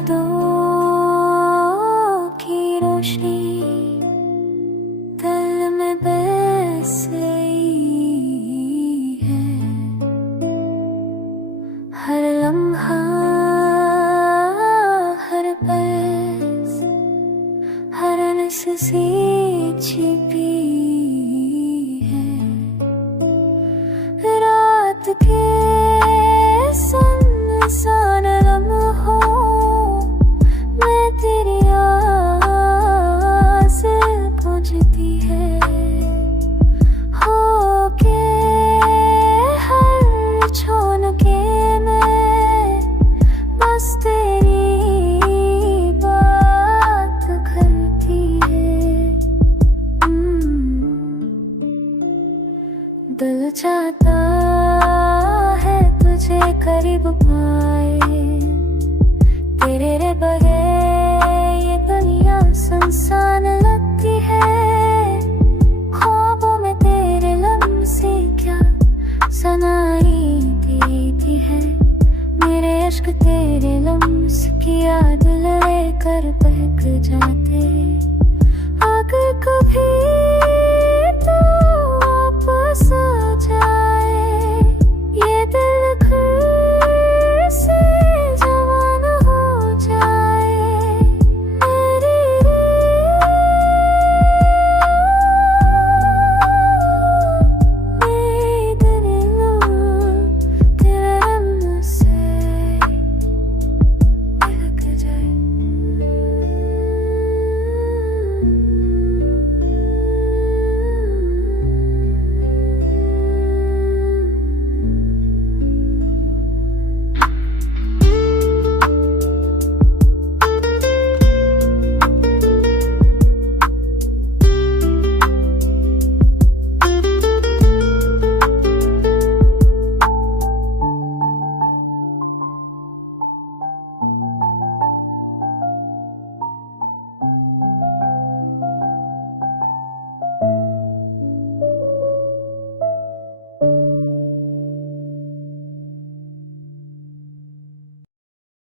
यादों की रोशनी दिल में बस गई है। हर लम्हा, हर बस, हर रस से छिपी है। रात के सुनसान लम्हों में तेरी आवाज़ गूंजती है। होके हर झोंके में बस तेरी बात करती है। दिल चाहता है तुझे करीब पाए, तेरे रे बगैर ये दुनिया सुनसान लगती है। ख्वाबों में तेरे लम्हे क्या सुनाई देती है। मेरे इश्क तेरे लम्हे की याद लेकर बहक जाते।